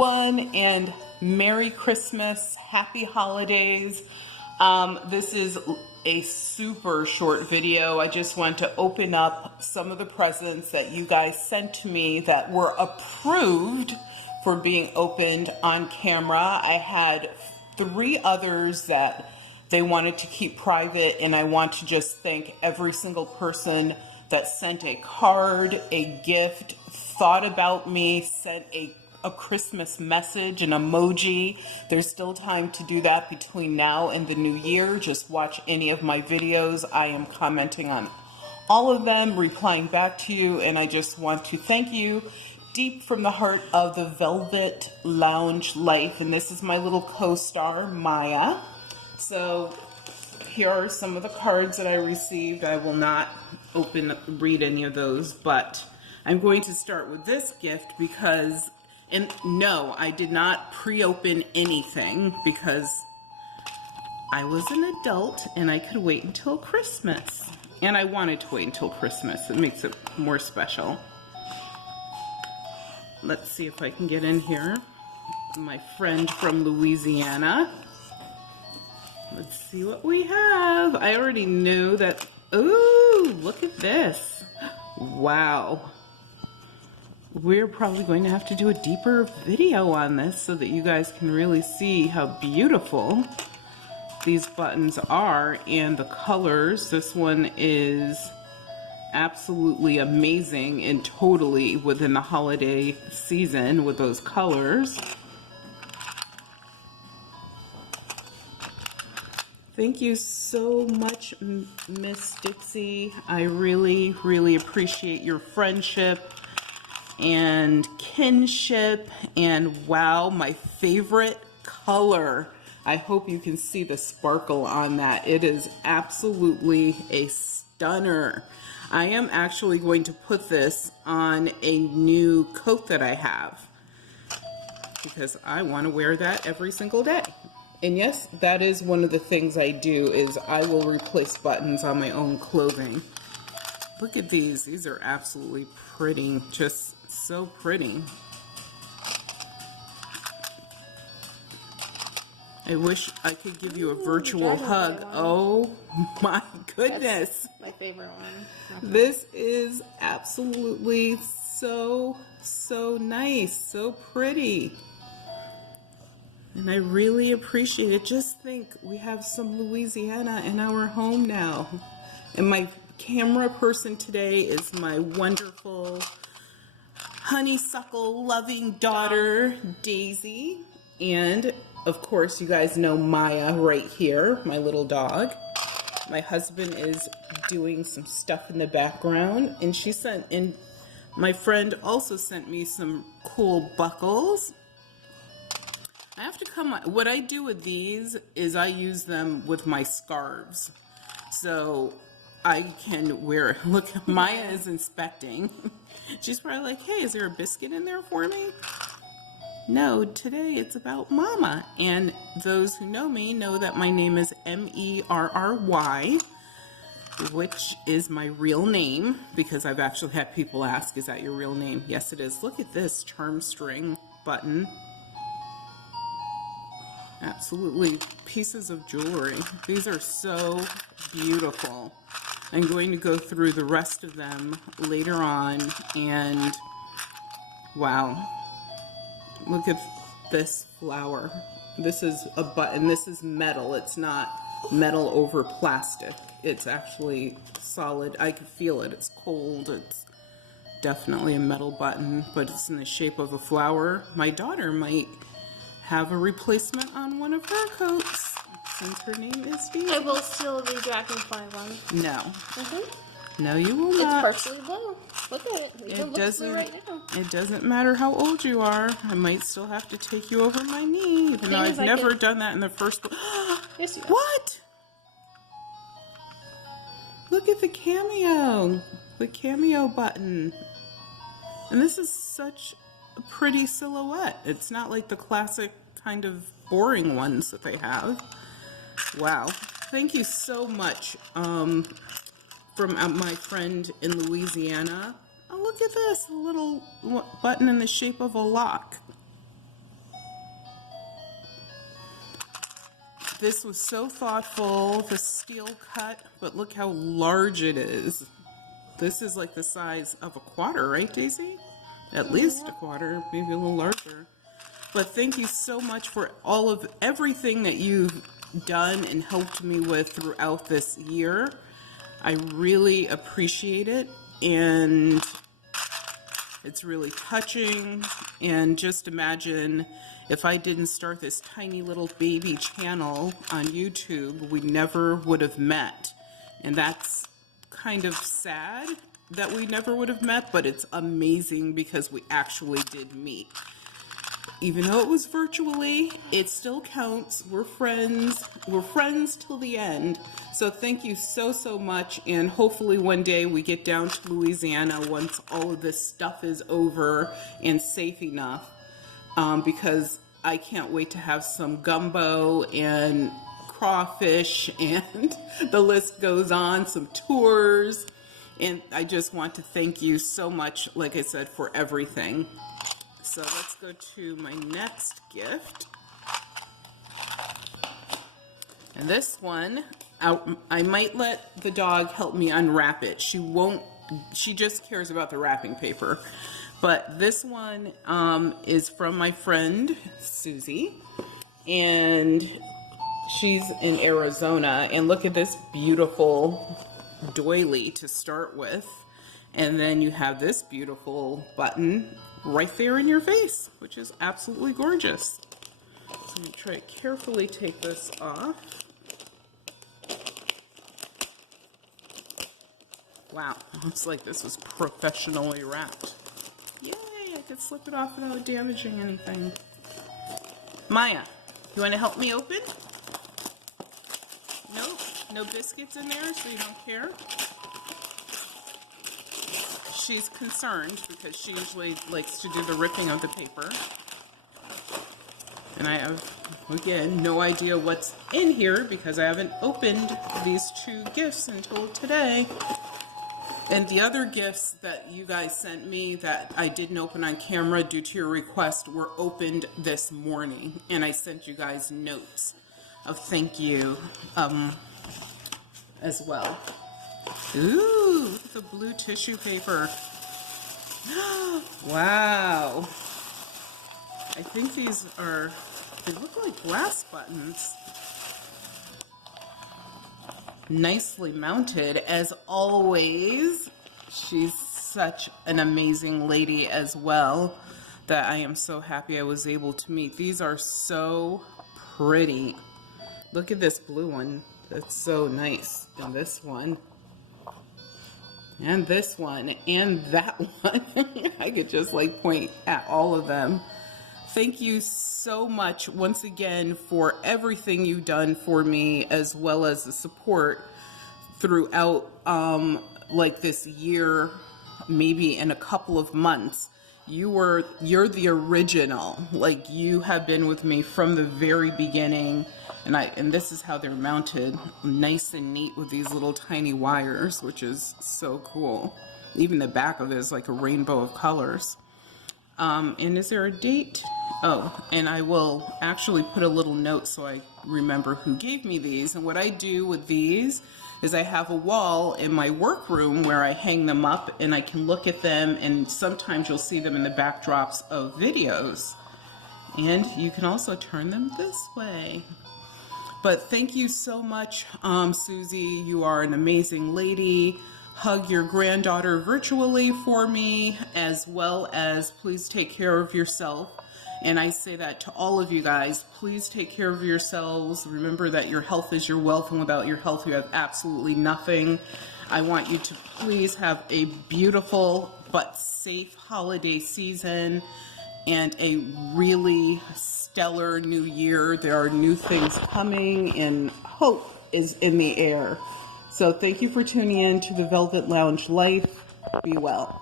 everyone, and Merry Christmas, Happy Holidays. This is a super short video. I just want to open up some of the presents that you guys sent to me that were approved for being opened on camera. I had 3 others that they wanted to keep private, and I want to just thank every single person that sent a card, a gift, thought about me, sent a Christmas message, an emoji. There's still time to do that between now and the new year. Just watch any of my videos. I am commenting on all of them, replying back to you, and I just want to thank you deep from the heart of the Velvet Lounge Life. And this is my little co-star, Maya. So here are some of the cards that I received. I will not read any of those, but I'm going to start with this gift because, and no, I did not pre-open anything because I was an adult and I could wait until Christmas. And I wanted to wait until Christmas. It makes it more special. Let's see if I can get in here. My friend from Louisiana. Let's see what we have. I already knew that. Ooh, look at this. Wow. We're probably going to have to do a deeper video on this so that you guys can really see how beautiful these buttons are and the colors. This one is absolutely amazing and totally within the holiday season with those colors. Thank you so much, Miss Dixie. I really, really appreciate your friendship and kinship. And wow, my favorite color. I hope you can see the sparkle on that. It is absolutely a stunner. I am actually going to put this on a new coat that I have because I want to wear that every single day. And yes, that is one of the things I do, is I will replace buttons on my own clothing. Look at these. These are absolutely pretty. Just so pretty. I wish I could give you a virtual hug. Oh my goodness. That's my favorite one. This is absolutely so nice. So pretty. And I really appreciate it. Just think, we have some Louisiana in our home now. And my camera person today is my wonderful honeysuckle loving daughter, Daisy. And of course, you guys know Maya right here, my little dog. My husband is doing some stuff in the background. And my friend also sent me some cool buckles. I have to what I do with these is I use them with my scarves. So I can wear, look, Maya is inspecting. She's probably like, hey, is there a biscuit in there for me? No, today it's about Mama. And those who know me know that my name is M-E-R-R-Y, which is my real name, because I've actually had people ask, is that your real name? Yes, it is. Look at this charm string button. Absolutely pieces of jewelry. These are so beautiful. I'm going to go through the rest of them later on, and wow, look at this flower. This is a button. This is metal. It's not metal over plastic. It's actually solid. I can feel it. It's cold. It's definitely a metal button, but it's in the shape of a flower. My daughter might have a replacement on one of her coats, since her name is Dee. I will steal the dragonfly one. No. No, you will not. It's partially blue. Look at it. It looks blue right now. It doesn't matter how old you are. I might still have to take you over my knee, even though I've never done that in the first place. Yes, you have. What? Look at the cameo button. And this is such a pretty silhouette. It's not like the classic kind of boring ones that they have. Wow. Thank you so much from my friend in Louisiana. Oh, look at this, a little button in the shape of a lock. This was so thoughtful, the steel cut, but look how large it is. This is like the size of a quarter, right, Daisy? At least a quarter, maybe a little larger. But thank you so much for everything that you've done and helped me with throughout this year. I really appreciate it, and it's really touching. And just imagine if I didn't start this tiny little baby channel on YouTube, we never would have met. And that's kind of sad that we never would have met, but it's amazing because we actually did meet. Even though it was virtually, it still counts. We're friends. We're friends till the end. So thank you so, so much. And hopefully one day we get down to Louisiana once all of this stuff is over and safe enough. Because I can't wait to have some gumbo and crawfish, and the list goes on, some tours. And I just want to thank you so much, like I said, for everything. So let's go to my next gift. And this one, I might let the dog help me unwrap it. She just cares about the wrapping paper. But this one is from my friend, Susie. And she's in Arizona. And look at this beautiful doily to start with. And then you have this beautiful button right there in your face, which is absolutely gorgeous. So I'm going to try to carefully take this off. Wow, looks like this was professionally wrapped. Yay, I could slip it off without damaging anything. Maya, you want to help me open? Nope, no biscuits in there, so you don't care? She's concerned because she usually likes to do the ripping of the paper. And I have, again, no idea what's in here because I haven't opened these two gifts until today. And the other gifts that you guys sent me that I didn't open on camera due to your request were opened this morning. And I sent you guys notes of thank you as well. Ooh, look at the blue tissue paper. Wow. I think they look like glass buttons. Nicely mounted, as always. She's such an amazing lady as well that I am so happy I was able to meet. These are so pretty. Look at this blue one. That's so nice. And this one. And this one. And that one. I could just point at all of them. Thank you so much once again for everything you've done for me, as well as the support throughout this year, maybe in a couple of months. You're the original. You have been with me from the very beginning, and this is how they're mounted, nice and neat with these little tiny wires, which is so cool. Even the back of it is like a rainbow of colors. And is there a date? Oh, and I will actually put a little note so I remember who gave me these. And what I do with these is I have a wall in my workroom where I hang them up and I can look at them, and sometimes you'll see them in the backdrops of videos. And you can also turn them this way. But thank you so much, Susie. You are an amazing lady. Hug your granddaughter virtually for me, as well as please take care of yourself. And I say that to all of you guys, please take care of yourselves. Remember that your health is your wealth, and without your health, you have absolutely nothing. I want you to please have a beautiful but safe holiday season and a really stellar new year. There are new things coming, and hope is in the air. So thank you for tuning in to the Velvet Lounge Life. Be well.